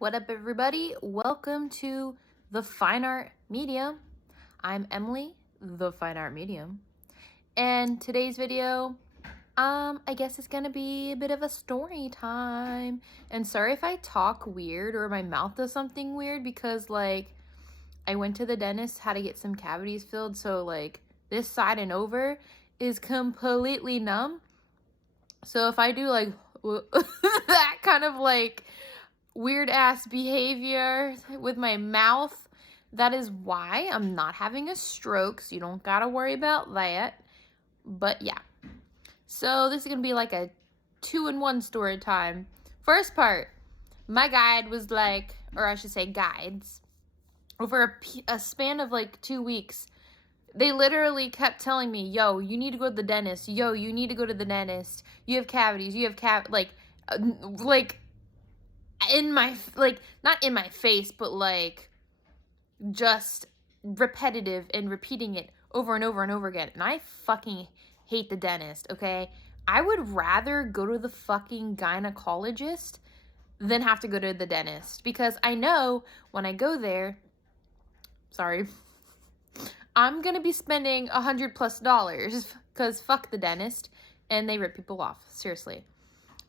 What up, everybody? Welcome to The Fine Art Medium. I'm Emily, The Fine Art Medium. And today's video, I guess it's gonna be a bit of a story time. And sorry if I talk weird or my mouth does something weird because, like, I went to the dentist, had to get some cavities filled, so, like, this side and over is completely numb. So if I do, like, that kind of, like, weird ass behavior with my mouth, that is why I'm not having a stroke, so you don't gotta worry about that. But yeah, so this is gonna be like a 2-in-1 story time. First part, my guide was like, or I should say guides, over a span of like 2 weeks, they literally kept telling me, yo, you need to go to the dentist. Yo, you need to go to the dentist. You have cavities. You have like in my, like, not in my face, but like just repetitive and repeating it over and over and over again. And I fucking hate the dentist, okay? I would rather go to the fucking gynecologist than have to go to the dentist, because I know when I go there, sorry, I'm gonna be spending $100+ because fuck the dentist and they rip people off, seriously.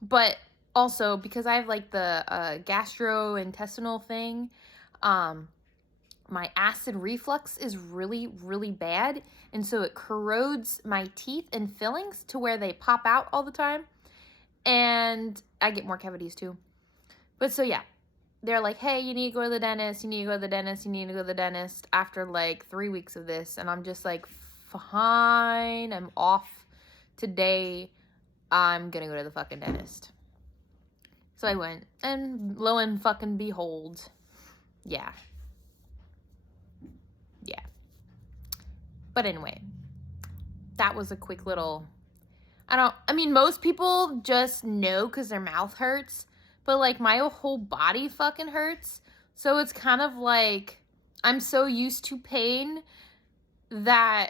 But also because I have like the gastrointestinal thing, my acid reflux is really, really bad. And so it corrodes my teeth and fillings to where they pop out all the time. And I get more cavities too. But so yeah, they're like, hey, you need to go to the dentist. You need to go to the dentist. You need to go to the dentist after like 3 weeks of this. And I'm just like, fine, I'm off today. I'm gonna go to the fucking dentist. So I went, and lo and fucking behold, yeah. But anyway, that was a quick little, I mean, most people just know because their mouth hurts, but like my whole body fucking hurts. So it's kind of like I'm so used to pain that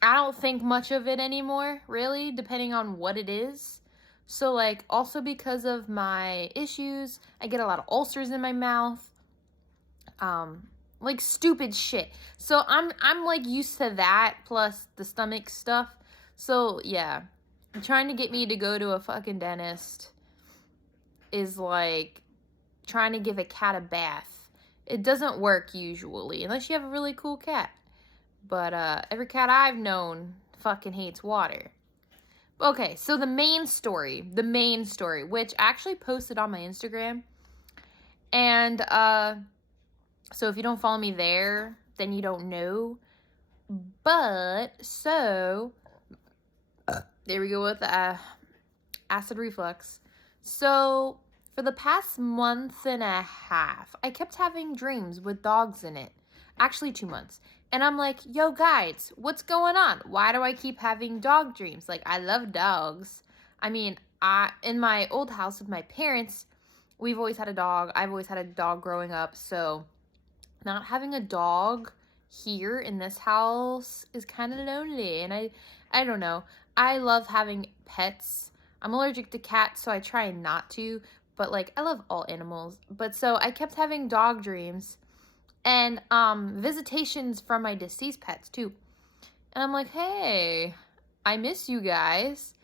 I don't think much of it anymore, really, depending on what it is. So like also because of my issues, I get a lot of ulcers in my mouth. Like stupid shit. So I'm like used to that plus the stomach stuff. So yeah, trying to get me to go to a fucking dentist is like trying to give a cat a bath. It doesn't work usually unless you have a really cool cat. But every cat I've known fucking hates water. Okay, so the main story, which I actually posted on my Instagram. And so if you don't follow me there, then you don't know. But so there we go with acid reflux. So for the past month and a half, I kept having dreams with dogs in it. Actually 2 months. And I'm like, yo guys, what's going on? Why do I keep having dog dreams? Like, I love dogs. I mean, in my old house with my parents, we've always had a dog. I've always had a dog growing up. So not having a dog here in this house is kind of lonely. And I don't know. I love having pets. I'm allergic to cats, so I try not to. But like, I love all animals. But so I kept having dog dreams and visitations from my deceased pets too. And I'm like, hey, I miss you guys.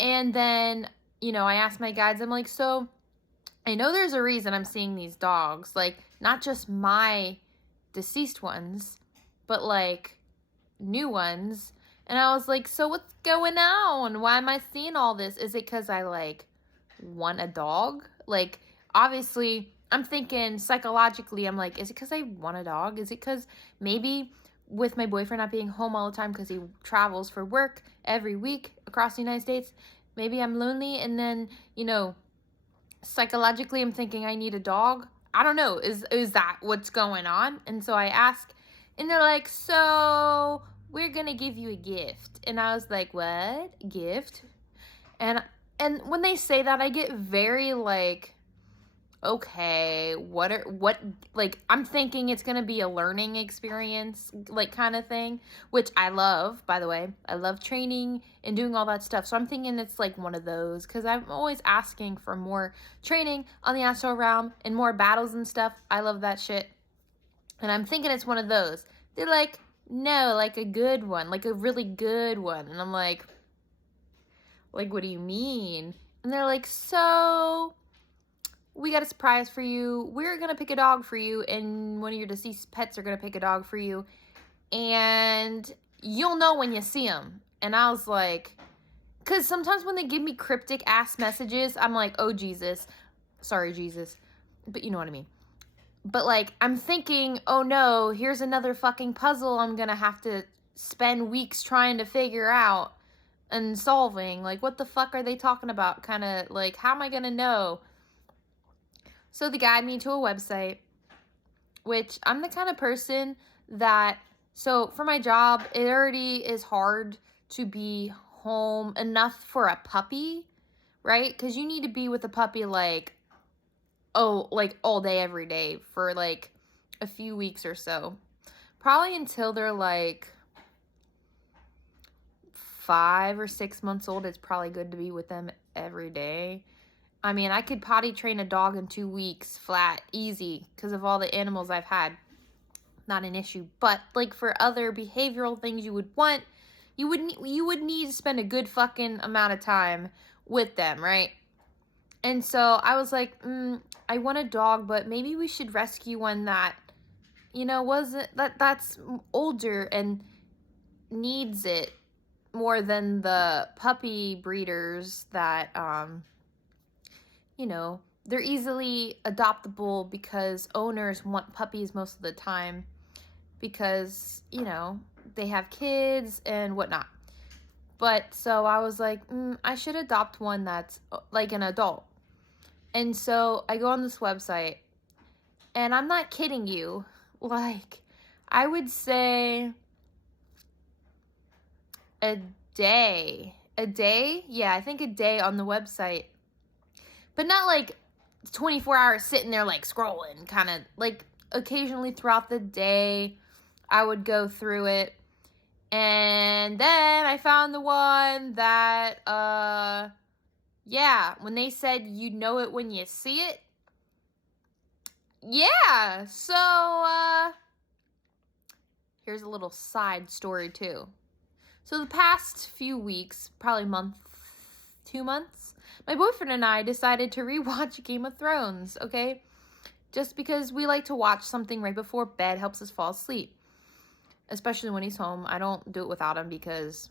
And then, I asked my guides, I'm like, so I know there's a reason I'm seeing these dogs, like not just my deceased ones, but like new ones. And I was like, so what's going on? Why am I seeing all this? Is it because I like want a dog? Like, obviously, I'm thinking psychologically, I'm like, is it because I want a dog? Is it because maybe with my boyfriend not being home all the time because he travels for work every week across the United States, maybe I'm lonely, and then, psychologically I'm thinking I need a dog. I don't know. Is that what's going on? And so I ask, and they're like, so we're gonna give you a gift. And I was like, what? Gift? And when they say that, I get very like, okay, like, I'm thinking it's gonna be a learning experience, like, kind of thing, which I love, by the way. I love training and doing all that stuff. So I'm thinking it's like one of those, because I'm always asking for more training on the astral realm and more battles and stuff. I love that shit. And I'm thinking it's one of those. They're like, no, like a good one, like a really good one. And I'm like, what do you mean? And they're like, so we got a surprise for you. We're going to pick a dog for you, and one of your deceased pets are going to pick a dog for you. And you'll know when you see them. And I was like, because sometimes when they give me cryptic ass messages, I'm like, oh, Jesus. Sorry, Jesus. But you know what I mean. But like, I'm thinking, oh no, here's another fucking puzzle I'm going to have to spend weeks trying to figure out and solving. Like, what the fuck are they talking about? Kind of like, how am I going to know? So they guide me to a website, which I'm the kind of person that, so for my job, it already is hard to be home enough for a puppy, right? Because you need to be with a puppy like, oh, like all day, every day for like a few weeks or so. Probably until they're like 5 or 6 months old, it's probably good to be with them every day. I mean, I could potty train a dog in 2 weeks flat, easy, because of all the animals I've had. Not an issue. But like for other behavioral things you would want, you would need to spend a good fucking amount of time with them, right? And so I was like, I want a dog, but maybe we should rescue one that, that's older and needs it more than the puppy breeders that, they're easily adoptable because owners want puppies most of the time because, they have kids and whatnot. But so I was like, I should adopt one that's like an adult. And so I go on this website, and I'm not kidding you. Like, I would say a day. A day? Yeah, I think a day on the website. But not like 24 hours sitting there like scrolling, kind of like occasionally throughout the day I would go through it. And then I found the one that when they said you know it when you see it. Yeah, so here's a little side story too. So the past few weeks, probably 2 months, my boyfriend and I decided to rewatch Game of Thrones, okay? Just because we like to watch something right before bed, helps us fall asleep. Especially when he's home. I don't do it without him because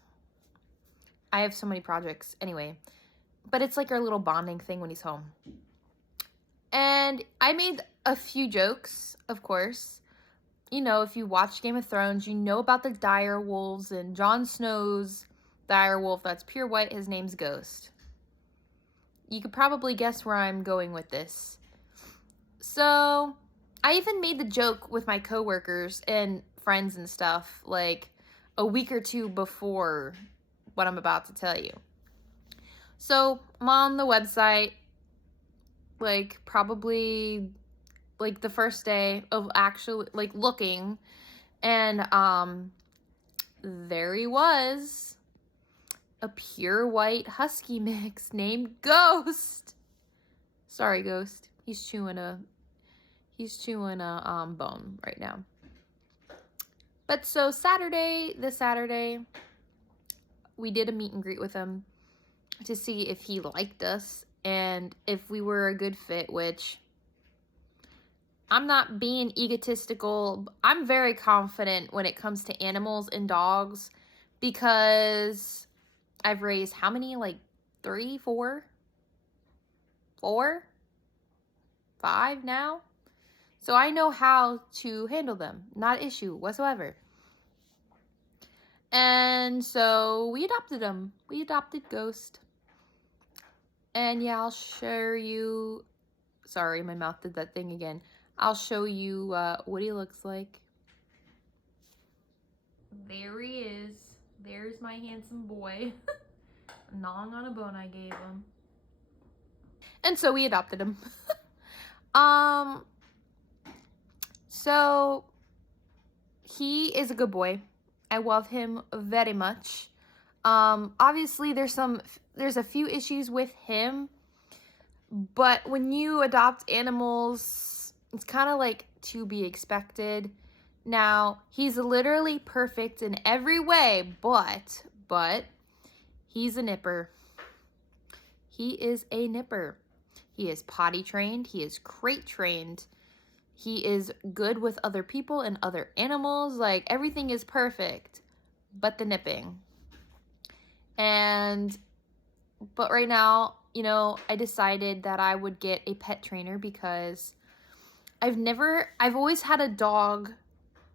I have so many projects anyway. But it's like our little bonding thing when he's home. And I made a few jokes, of course. If you watch Game of Thrones, you know about the dire wolves and Jon Snow's dire wolf that's pure white. His name's Ghost. You could probably guess where I'm going with this. So I even made the joke with my coworkers and friends and stuff like a week or two before what I'm about to tell you. So I'm on the website, like probably like the first day of actually like looking, and there he was, a pure white husky mix named Ghost. Sorry, Ghost. He's chewing a bone right now. But so this Saturday, we did a meet and greet with him to see if he liked us and if we were a good fit, which I'm not being egotistical. I'm very confident when it comes to animals and dogs because I've raised how many? Like 3, 4, 5 now? So I know how to handle them. Not an issue whatsoever. And so we adopted him. We adopted Ghost. And yeah, I'll show you. Sorry, my mouth did that thing again. I'll show you what he looks like. There he is. There's my handsome boy. Gnawing on a bone I gave him. And so we adopted him. Um, so he is a good boy. I love him very much. Obviously there's a few issues with him, but when you adopt animals, it's kind of like to be expected. Now, he's literally perfect in every way, but he's a nipper. He is a nipper. He is potty trained, he is crate trained. He is good with other people and other animals. Like, everything is perfect, but the nipping. But right now, I decided that I would get a pet trainer because I've always had a dog,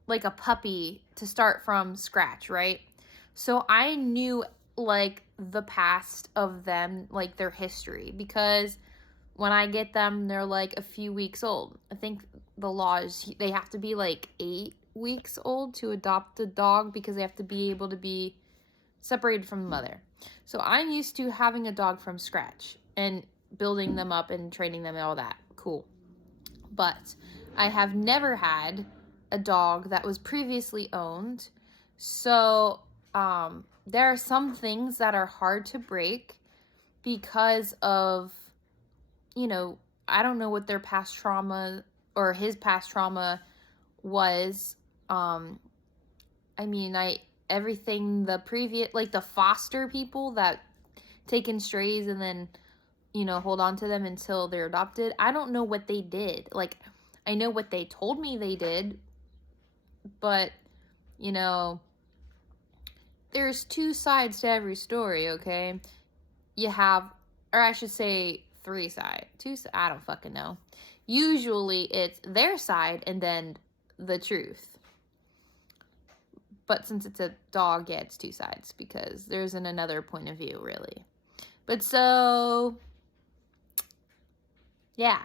like a puppy, to start from scratch, right? So I knew, like, the past of them, like their history, because when I get them, they're like a few weeks old. I think the law is they have to be like 8 weeks old to adopt a dog because they have to be able to be separated from the mother. So I'm used to having a dog from scratch and building them up and training them and all that. Cool. But I have never had a dog that was previously owned. So there are some things that are hard to break because of, I don't know what their past trauma or his past trauma was. Everything the previous, like the foster people that take in strays and then, hold on to them until they're adopted. I don't know what they did. Like, I know what they told me they did, but, there's two sides to every story, okay? You have, or I should say 3 sides. I don't fucking know. Usually it's their side and then the truth. But since it's a dog, yeah, it's 2 sides because there isn't another point of view, really. But so, yeah,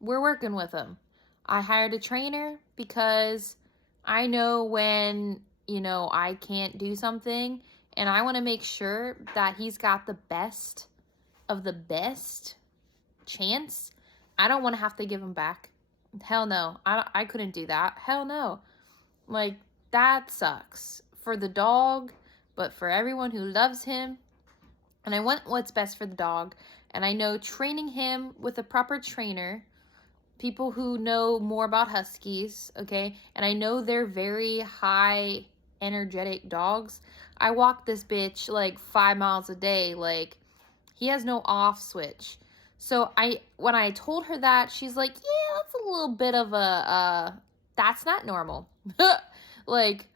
we're working with him. I hired a trainer because I know when, I can't do something, and I want to make sure that he's got the best of the best chance. I don't want to have to give him back. Hell no. I couldn't do that. Hell no. Like, that sucks for the dog, but for everyone who loves him. And I want what's best for the dog. And I know training him with a proper trainer, people who know more about huskies, okay? And I know they're very high energetic dogs. I walk this bitch like 5 miles a day. Like, he has no off switch. So when I told her that, she's like, yeah, that's a little bit of that's not normal. Like,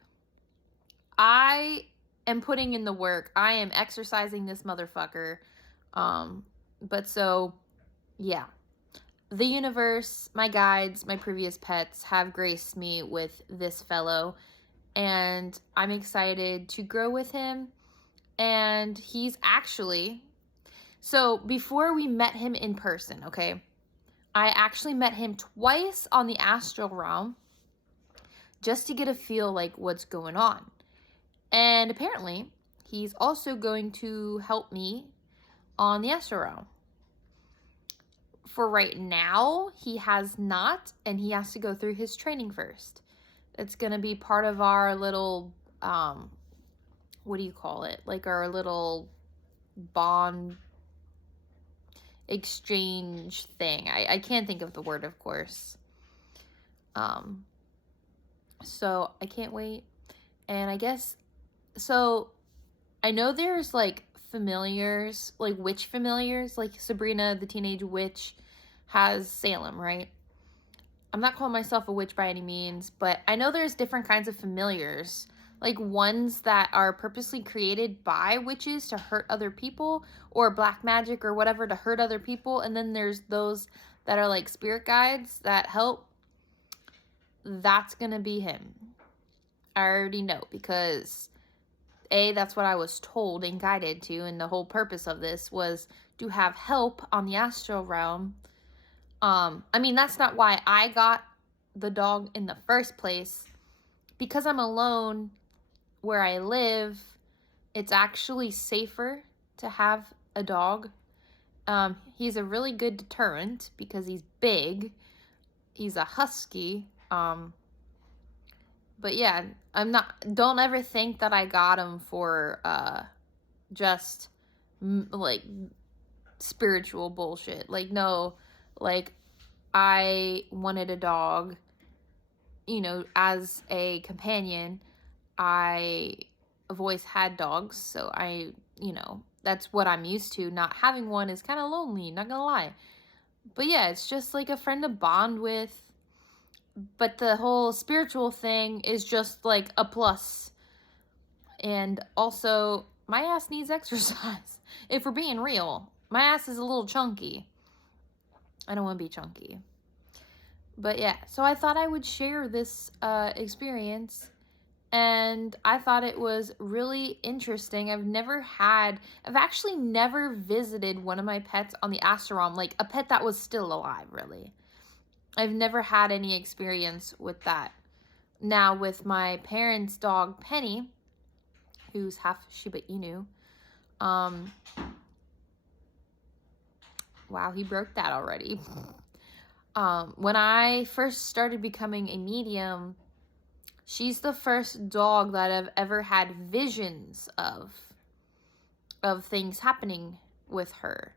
I am putting in the work. I am exercising this motherfucker. But so, yeah. The universe, my guides, my previous pets have graced me with this fellow. And I'm excited to grow with him. And he's actually... So, before we met him in person, okay, I actually met him twice on the astral realm just to get a feel like what's going on. And apparently, he's also going to help me on the astral realm. For right now, he has not, and he has to go through his training first. It's going to be part of our little, what do you call it? Like our little bond exchange thing. I can't think of the word, of course. So I can't wait. And I guess, so I know there's like familiars, like witch familiars, like Sabrina the Teenage Witch has Salem, right? I'm not calling myself a witch by any means, but I know there's different kinds of familiars, like ones that are purposely created by witches to hurt other people, or black magic or whatever to hurt other people, and then there's those that are like spirit guides that help. That's gonna be him. I already know, because that's what I was told and guided to, and the whole purpose of this was to have help on the astral realm. That's not why I got the dog in the first place. Because I'm alone where I live, it's actually safer to have a dog. He's a really good deterrent because he's big. He's a husky. But yeah, don't ever think that I got him for just like spiritual bullshit. Like, no, like, I wanted a dog, as a companion. I've always had dogs, so that's what I'm used to. Not having one is kind of lonely, not gonna lie. But yeah, it's just like a friend to bond with. But the whole spiritual thing is just like a plus. And also, my ass needs exercise. If we're being real, my ass is a little chunky. I don't want to be chunky. But yeah, so I thought I would share this experience. And I thought it was really interesting. I've actually never visited one of my pets on the Asterom, like a pet that was still alive, really. I've never had any experience with that. Now, with my parents' dog, Penny, who's half Shiba Inu, wow, he broke that already. When I first started becoming a medium, she's the first dog that I've ever had visions of things happening with her.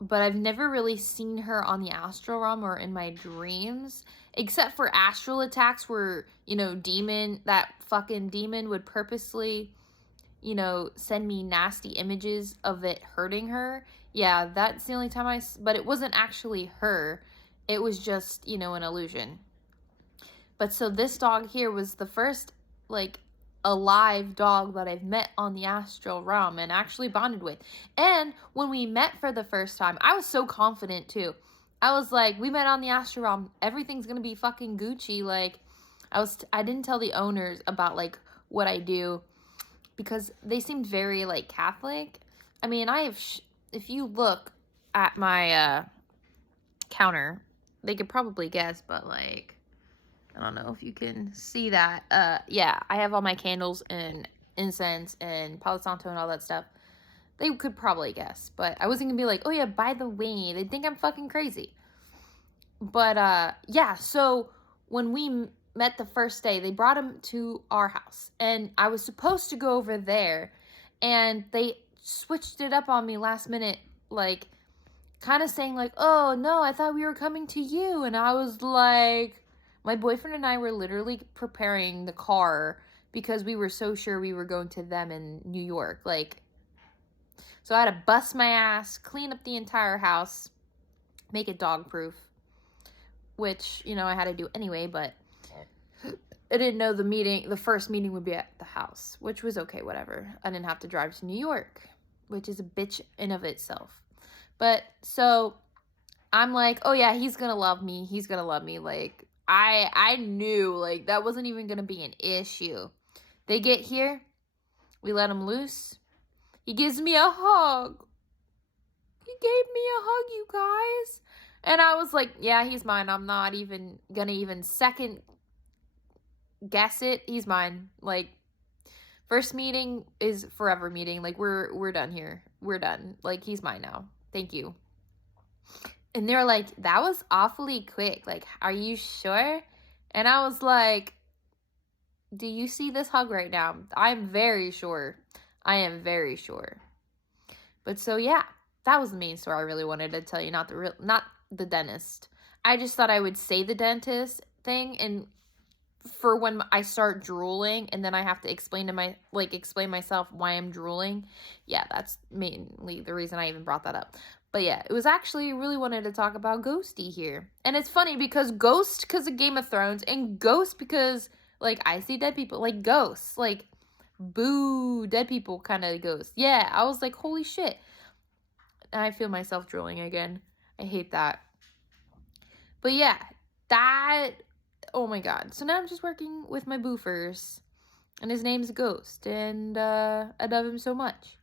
But I've never really seen her on the astral realm or in my dreams, except for astral attacks where, that fucking demon would purposely, send me nasty images of it hurting her. Yeah, that's the only time but it wasn't actually her. It was just, an illusion. But so this dog here was the first, like, alive dog that I've met on the astral realm and actually bonded with. And when we met for the first time, I was so confident too. I was like, we met on the astral realm. Everything's going to be fucking Gucci. Like, I didn't tell the owners about, like, what I do because they seemed very, like, Catholic. I mean, if you look at my counter, they could probably guess, but, like, I don't know if you can see that. Yeah, I have all my candles and incense and Palo Santo and all that stuff. They could probably guess, but I wasn't gonna be like, oh yeah, by the way, they think I'm fucking crazy. But yeah, so when we met the first day, they brought him to our house, and I was supposed to go over there, and they switched it up on me last minute, like, kind of saying like, oh no, I thought we were coming to you. And I was like, my boyfriend and I were literally preparing the car because we were so sure we were going to them in New York. Like, so I had to bust my ass, clean up the entire house, make it dog proof, which, I had to do anyway, but I didn't know the first meeting would be at the house, which was okay, whatever. I didn't have to drive to New York, which is a bitch in of itself. But so I'm like, oh yeah, he's gonna love me. He's gonna love me. Like, I knew, like, that wasn't even gonna be an issue. They get here, we let him loose. He gives me a hug. He gave me a hug, you guys. And I was like, yeah, he's mine. I'm not even gonna second guess it. He's mine. Like, first meeting is forever meeting. Like, we're done here. We're done. Like, he's mine now. Thank you. And they're like, that was awfully quick. Like, are you sure? And I was like, do you see this hug right now? I'm very sure. I am very sure. But so yeah, that was the main story I really wanted to tell you, not the dentist. I just thought I would say the dentist thing, and for when I start drooling and then I have to explain myself why I'm drooling. Yeah, that's mainly the reason I even brought that up. But yeah, it was actually really wanted to talk about Ghosty here. And it's funny because Ghost because of Game of Thrones, and Ghost because, like, I see dead people. Like, ghosts. Like, boo, dead people kind of ghost. Yeah, I was like, holy shit. And I feel myself drooling again. I hate that. But yeah, oh my god. So now I'm just working with my boofers. And his name's Ghost. And I love him so much.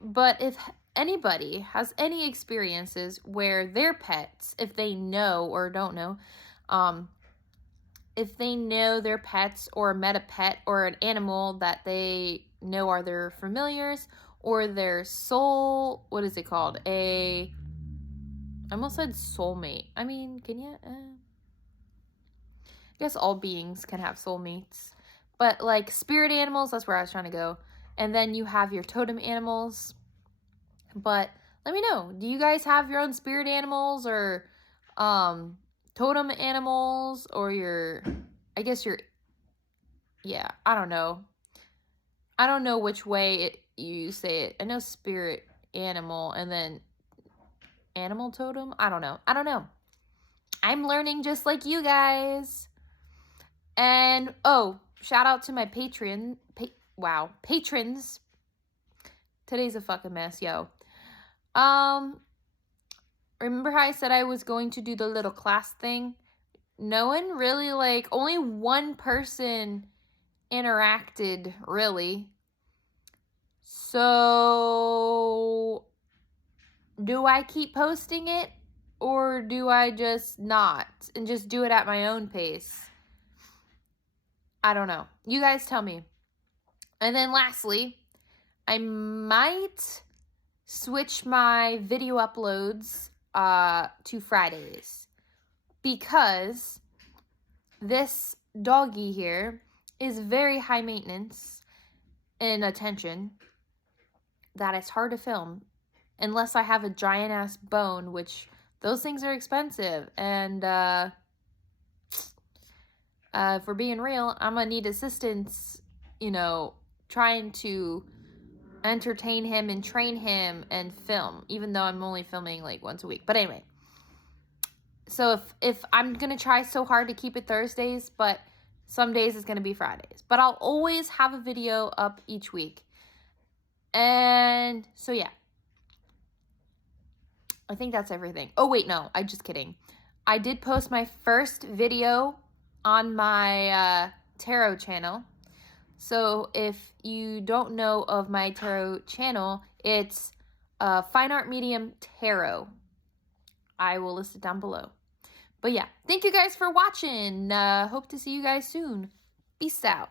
But if anybody has any experiences where their pets, if they know or don't know, if they know their pets or met a pet or an animal that they know are their familiars, or their soul, what is it called? I almost said soulmate. I mean, can you? I guess all beings can have soulmates. But like spirit animals, that's where I was trying to go. And then you have your totem animals. But let me know, do you guys have your own spirit animals or totem animals, or your, I guess your, yeah, I don't know. I don't know which way you say it. I know spirit animal and then animal totem. I don't know. I'm learning just like you guys. And oh, shout out to my patrons. Today's a fucking mess, yo. Remember how I said I was going to do the little class thing? No one really, like, only one person interacted, really. So, do I keep posting it? Or do I just not and just do it at my own pace? I don't know. You guys tell me. And then lastly, I might switch my video uploads to Fridays, because this doggy here is very high maintenance and attention that it's hard to film unless I have a giant ass bone, which those things are expensive. And if we're being real, I'm gonna need assistance, trying to entertain him and train him and film, even though I'm only filming like once a week. But anyway, so if I'm gonna try so hard to keep it Thursdays, but some days it's gonna be Fridays, but I'll always have a video up each week. And so yeah, I think that's everything. Oh wait, no, I'm just kidding. I did post my first video on my tarot channel. So if you don't know of my tarot channel, it's Fine Art Medium Tarot. I will list it down below. But yeah, thank you guys for watching. Hope to see you guys soon. Peace out.